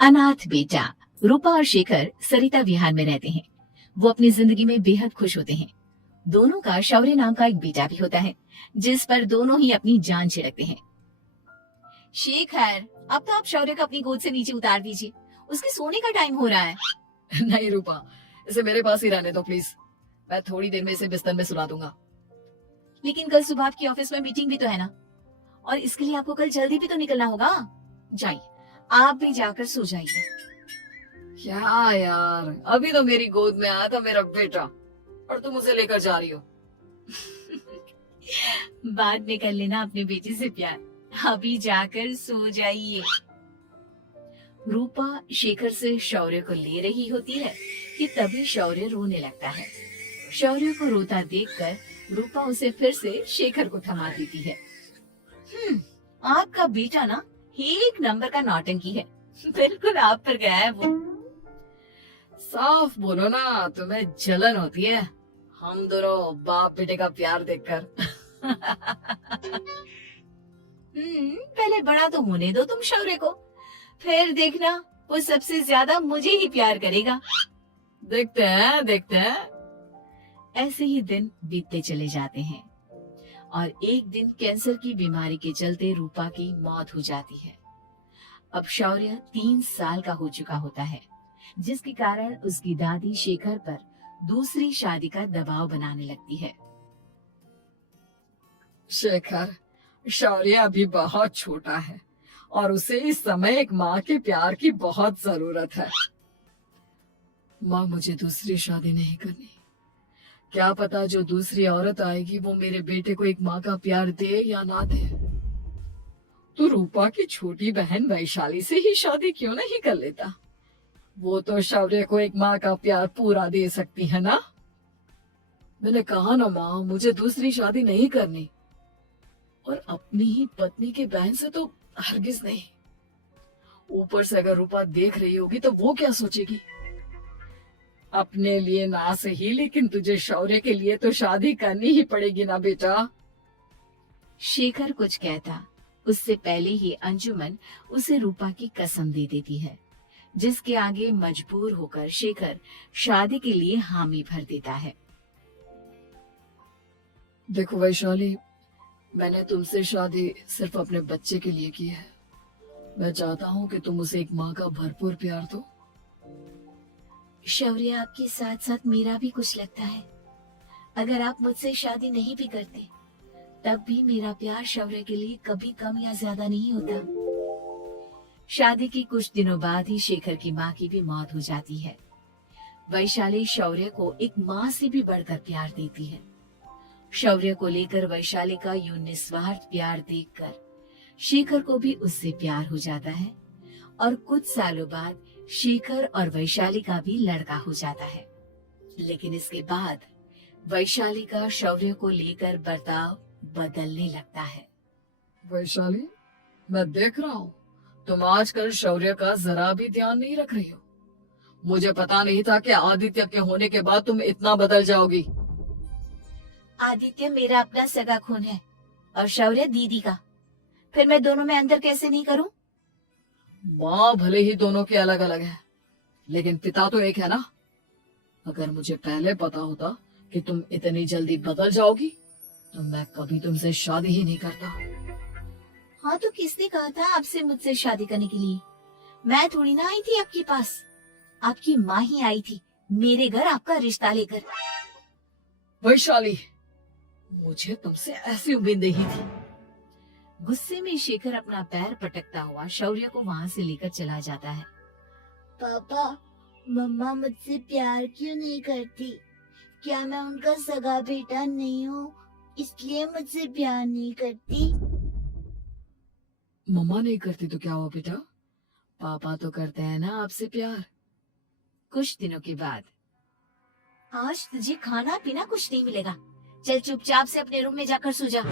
अनाथ बेटा। रूपा और शेखर सरिता विहार में रहते हैं। वो अपनी जिंदगी में बेहद खुश होते हैं। दोनों का शौर्य नाम का एक बेटा भी होता है, जिस पर दोनों ही अपनी जान छिड़कते हैं। शेखर, अब तो आप शौर्य को अपनी गोद से नीचे उतार दीजिए, उसके सोने का टाइम हो रहा है। नहीं रूपा, इसे मेरे पास ही रहने दो प्लीज। मैं थोड़ी देर में इसे बिस्तर में सुला दूंगा। लेकिन कल सुबह आपकी ऑफिस में मीटिंग भी तो है ना, और इसके लिए आपको कल जल्दी भी तो निकलना होगा। जाइए, आप भी जाकर सो जाइए। क्या यार, अभी तो मेरी गोद में आया था मेरा बेटा और तुम उसे लेकर जा रही हो। बाद में कर लेना अपने बेटे से प्यार, अभी जाकर सो जाइए। रूपा शेखर से शौर्य को ले रही होती है कि तभी शौर्य रोने लगता है। शौर्य को रोता देखकर रूपा उसे फिर से शेखर को थमा देती है। आपका बेटा ना एक नंबर का नौटंकी है, बिल्कुल आप पर गया है वो। साफ बोलो ना, तुम्हें जलन होती है हम दोनों बाप बेटे का प्यार देखकर। पहले बड़ा तो होने दो तुम शौर्य को, फिर देखना वो सबसे ज्यादा मुझे ही प्यार करेगा। देखते हैं देखते हैं। ऐसे ही दिन बीतते चले जाते हैं और एक दिन कैंसर की बीमारी के चलते रूपा की मौत हो जाती है। अब शौर्य 3 साल का हो चुका होता है, जिसके कारण उसकी दादी शेखर पर दूसरी शादी का दबाव बनाने लगती है। शेखर, शौर्य अभी बहुत छोटा है और उसे इस समय एक माँ के प्यार की बहुत जरूरत है। माँ, मुझे दूसरी शादी नहीं करनी। क्या पता जो दूसरी औरत आएगी वो मेरे बेटे को एक माँ का प्यार दे या ना दे। तो रूपा की छोटी बहन वैशाली से ही शादी क्यों नहीं कर लेता? वो तो शौर्य को एक माँ का प्यार पूरा दे सकती है ना। मैंने कहा ना माँ, मुझे दूसरी शादी नहीं करनी, और अपनी ही पत्नी की बहन से तो हरगिज नहीं। ऊपर से अगर रूपा देख रही होगी तो वो क्या सोचेगी? अपने लिए ना सही, लेकिन तुझे शौर्य के लिए तो शादी करनी ही पड़ेगी ना बेटा। शेखर कुछ कहता उससे पहले ही अंजुमन उसे रूपा की कसम दे देती है, जिसके आगे मजबूर होकर शेखर शादी के लिए हामी भर देता है। देखो वैशाली, मैंने तुमसे शादी सिर्फ अपने बच्चे के लिए की है। मैं चाहता हूँ कि तुम उसे एक माँ का भरपूर प्यार दो। शौर्य, आपके साथ साथ मेरा भी कुछ लगता है। अगर आप मुझसे शादी नहीं भी करते, तब भी मेरा प्यार शौर्य के लिए कभी कम या ज्यादा नहीं होता। शादी के कुछ दिनों बाद ही शेखर की माँ की भी मौत हो जाती है। वैशाली शौर्य को एक माँ से भी बढ़कर प्यार देती है। शौर्य को लेकर वैशाली का यूं निस्वार्थ प्यार देखकर शेखर को भी उससे प्यार हो जाता है और कुछ सालों बाद शेखर और वैशाली का भी लड़का हो जाता है। लेकिन इसके बाद वैशाली का शौर्य को लेकर बर्ताव बदलने लगता है। वैशाली, मैं देख रहा हूँ तुम आजकल शौर्य का जरा भी ध्यान नहीं रख रही हो। मुझे पता नहीं था कि आदित्य के होने के बाद तुम इतना बदल जाओगी। आदित्य मेरा अपना सगा खून है और शौर्य दीदी का, फिर मैं दोनों में अंतर कैसे नहीं करूं? माँ भले ही दोनों के अलग अलग है, लेकिन पिता तो एक है ना। अगर मुझे पहले पता होता कि तुम इतनी जल्दी बदल जाओगी तो मैं कभी तुमसे शादी ही नहीं करता। हाँ, तो किसने कहा था आपसे मुझसे शादी करने के लिए? मैं थोड़ी ना आई थी आपके पास, आपकी माँ ही आई थी मेरे घर आपका रिश्ता लेकर। वैशाली, मुझे तुमसे ऐसी उम्मीद नहीं थी। गुस्से में शेखर अपना पैर पटकता हुआ शौर्य को वहाँ से लेकर चला जाता है। पापा, मम्मा मुझसे प्यार क्यों नहीं करती? क्या मैं उनका सगा बेटा नहीं हूँ, इसलिए मुझसे प्यार नहीं करती? मम्मा नहीं करती तो क्या हुआ बेटा, पापा तो करते हैं ना आपसे प्यार। कुछ दिनों के बाद, आज तुझे खाना पीना कुछ नहीं मिलेगा, चल चुपचाप से अपने रूम में जाकर सो जा।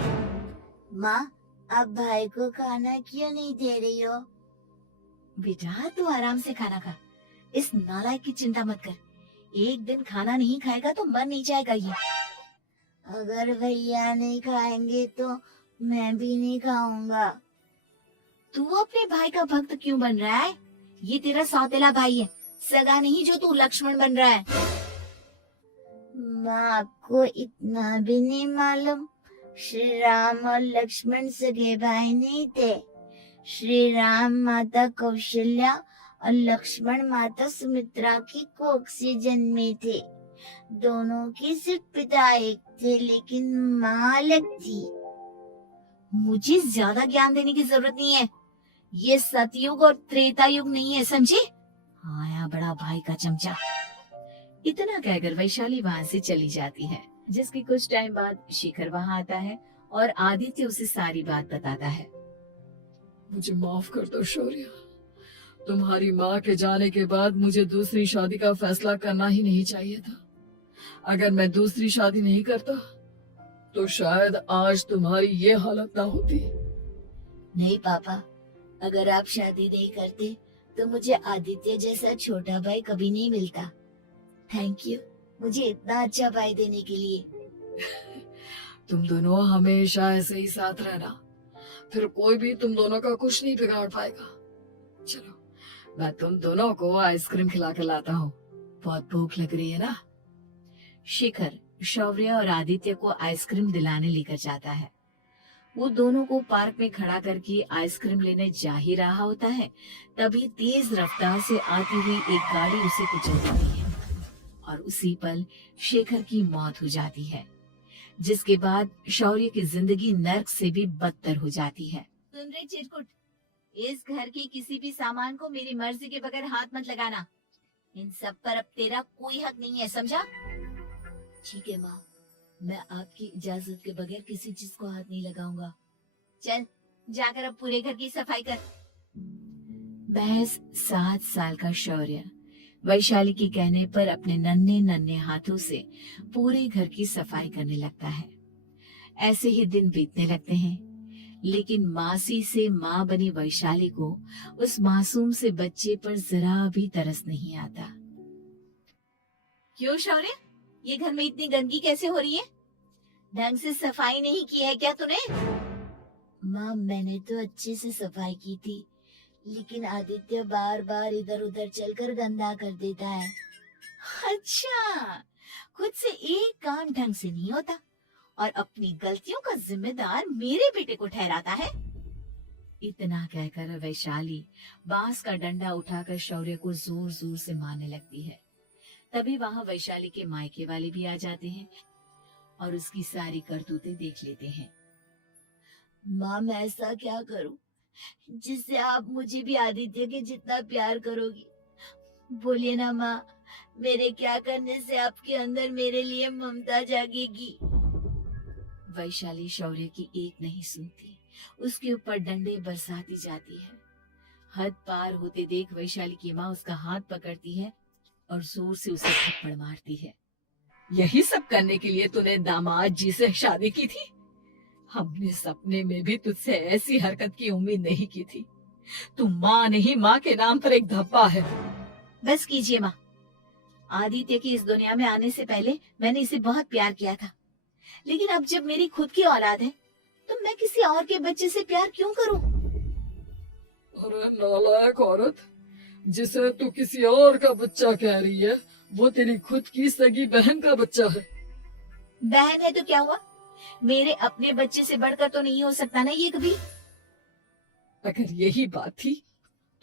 माँ, अब भाई को खाना क्यों नहीं दे रही हो? बेटा तू आराम से खाना खा, इस नालायक की चिंता मत कर। एक दिन खाना नहीं खाएगा तो मर नहीं जाएगा ये। अगर भैया नहीं खाएंगे तो मैं भी नहीं खाऊंगा। तू अपने भाई का भक्त क्यों बन रहा है? ये तेरा सौतेला भाई है, सगा नहीं जो तू लक्ष्मण बन रहा है। माँ आपको इतना भी नहीं मालूम, श्री राम और लक्ष्मण सगे भाई नहीं थे। श्री राम माता कौशल्या और लक्ष्मण माता सुमित्रा की कोख से जन्मे थे। दोनों के सिर्फ पिता एक थे, लेकिन माँ अलग थी। मुझे ज्यादा ज्ञान देने की जरूरत नहीं है। ये सतयुग और त्रेता युग नहीं है, समझे? आया बड़ा भाई का चमचा। इतना कहकर वैशाली वहां से चली जाती है, जिसके कुछ टाइम बाद शिखर वहां आता है और आदित्य उसे सारी बात बताता है। मुझे माफ कर दो शौर्य, तुम्हारी माँ के जाने के बाद मुझे दूसरी शादी का फैसला करना ही नहीं चाहिए था। अगर मैं दूसरी शादी नहीं करता तो शायद आज तुम्हारी ये हालत ना होती। नहीं पापा, अगर आप शादी नहीं करते तो मुझे आदित्य जैसा छोटा भाई कभी नहीं मिलता। थैंक यू मुझे इतना अच्छा भाई देने के लिए। तुम दोनों हमेशा ऐसे ही साथ रहना, फिर कोई भी तुम दोनों का कुछ नहीं बिगाड़ पाएगा। चलो मैं तुम दोनों को आइसक्रीम खिला के लाता हूँ, बहुत भूख लग रही है ना। शिखर शौर्य और आदित्य को आइसक्रीम दिलाने लेकर जाता है। वो दोनों को पार्क में खड़ा करके आइसक्रीम लेने जा ही रहा होता है, तभी तेज रफ्तार से आती हुई एक गाड़ी उसे कुचल देती है और उसी पल शेखर की मौत हो जाती है, जिसके बाद शौर्य की जिंदगी नर्क से भी बदतर हो जाती है। सुन रहे चिरकुट, इस घर के किसी भी सामान को मेरी मर्जी के बगैर हाथ मत लगाना। इन सब पर अब तेरा कोई हक नहीं है, समझा? ठीक है माँ, मैं आपकी इजाजत के बगैर किसी चीज को हाथ नहीं लगाऊंगा। चल जाकर अब पूरे घर की सफाई कर। महज 7 साल का शौर्य वैशाली के कहने पर अपने नन्हे नन्हे हाथों से पूरे घर की सफाई करने लगता है। ऐसे ही दिन बीतने लगते हैं, लेकिन मासी से माँ बनी वैशाली को उस मासूम से बच्चे पर जरा भी तरस नहीं आता। क्यों शौर्य, ये घर में इतनी गंदगी कैसे हो रही है? ढंग से सफाई नहीं की है क्या तूने? माँ मैंने तो अच्छे से सफाई की थी, लेकिन आदित्य बार बार इधर उधर चलकर गंदा कर देता है। अच्छा, खुद से एक काम ढंग से नहीं होता और अपनी गलतियों का जिम्मेदार मेरे बेटे को ठहराता है। इतना कहकर वैशाली बांस का डंडा उठाकर शौर्य को जोर जोर से मारने लगती है। तभी वहां वैशाली के मायके वाले भी आ जाते हैं और उसकी सारी करतूतें देख लेते हैं। माँ मैं ऐसा क्या करूं जिससे आप मुझे भी आदित्य के जितना प्यार करोगी? बोलिए ना माँ, मेरे क्या करने से आपके अंदर मेरे लिए ममता जागेगी? वैशाली शौर्य की एक नहीं सुनती, उसके ऊपर डंडे बरसाती जाती है। हद पार होते देख वैशाली की माँ उसका हाथ पकड़ती है और जोर से उसे थप्पड़ मारती है। यही सब करने के लिए तूने दामाद जी से शादी की थी? हमने सपने में भी तुझसे ऐसी हरकत की उम्मीद नहीं की थी। तू माँ नहीं, माँ के नाम पर एक धब्बा है। बस कीजिए माँ, आदित्य की इस दुनिया में आने से पहले मैंने इसे बहुत प्यार किया था, लेकिन अब जब मेरी खुद की औलाद है तो मैं किसी और के बच्चे से प्यार क्यों करूं? अरे नालायक औरत, जिसे तू किसी और का बच्चा कह रही है, वो तेरी खुद की सगी बहन का बच्चा है। बहन है तो क्या हुआ, मेरे अपने बच्चे से बढ़कर तो नहीं हो सकता ना ये कभी। अगर यही बात थी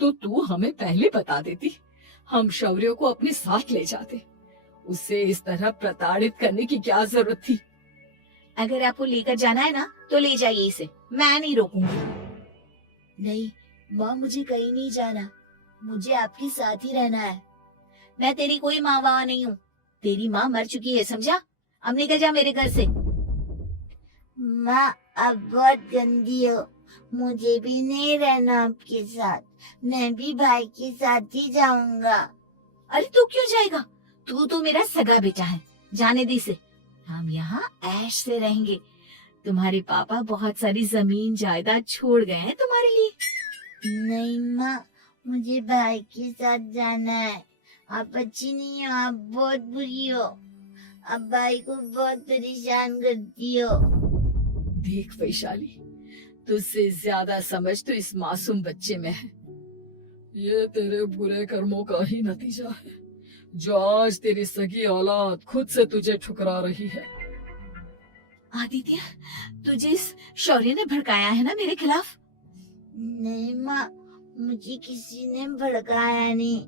तो तू हमें पहले बता देती, हम शौर्य को अपने साथ ले जाते। उसे इस तरह प्रताड़ित करने की क्या जरूरत थी? अगर आपको लेकर जाना है ना तो ले जाइए इसे, मैं नहीं रोकूंगी। नहीं माँ, मुझे कहीं नहीं जाना, मुझे आपके साथ ही रहना है। मैं तेरी कोई माँ बाबा नहीं हूँ, तेरी माँ मर चुकी है, समझा? अब निकल जा मेरे घर से। माँ आप बहुत गंदी हो, मुझे भी नहीं रहना आपके साथ, मैं भी भाई के साथ ही जाऊंगा। अरे तू क्यों जाएगा, तू तो मेरा सगा बेटा है, जाने दे इसे। हम यहाँ ऐश से रहेंगे, तुम्हारे पापा बहुत सारी जमीन जायदाद छोड़ गए हैं तुम्हारे लिए। नहीं माँ, मुझे भाई के साथ जाना है। आप अच्छी नहीं हो, आप बहुत बुरी हो, आप भाई को बहुत परेशान करती हो। देख वैशाली, तुझसे ज्यादा समझ तो इस मासूम बच्चे में है। ये तेरे बुरे कर्मों का ही नतीजा है, जो आज तेरी सगी औलाद खुद से तुझे ठुकरा रही है। आदित्य, तुझे इस शौर्य ने भड़काया है ना मेरे खिलाफ? नहीं माँ, मुझे किसी ने भड़काया नहीं,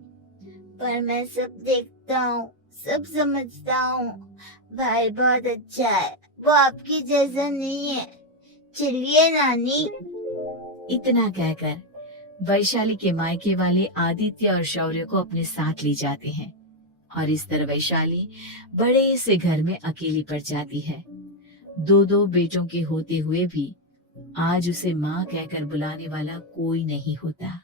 पर मैं सब देखता हूँ, सब समझता हूँ। भाई बहुत अच्छा है, वो आपकी जैसा नहीं है। चलिए नानी। इतना कहकर वैशाली के मायके वाले आदित्य और शौर्य को अपने साथ ले जाते हैं और इस तरह वैशाली बड़े से घर में अकेली पड़ जाती है। दो दो बेटों के होते हुए भी आज उसे माँ कहकर बुलाने वाला कोई नहीं होता।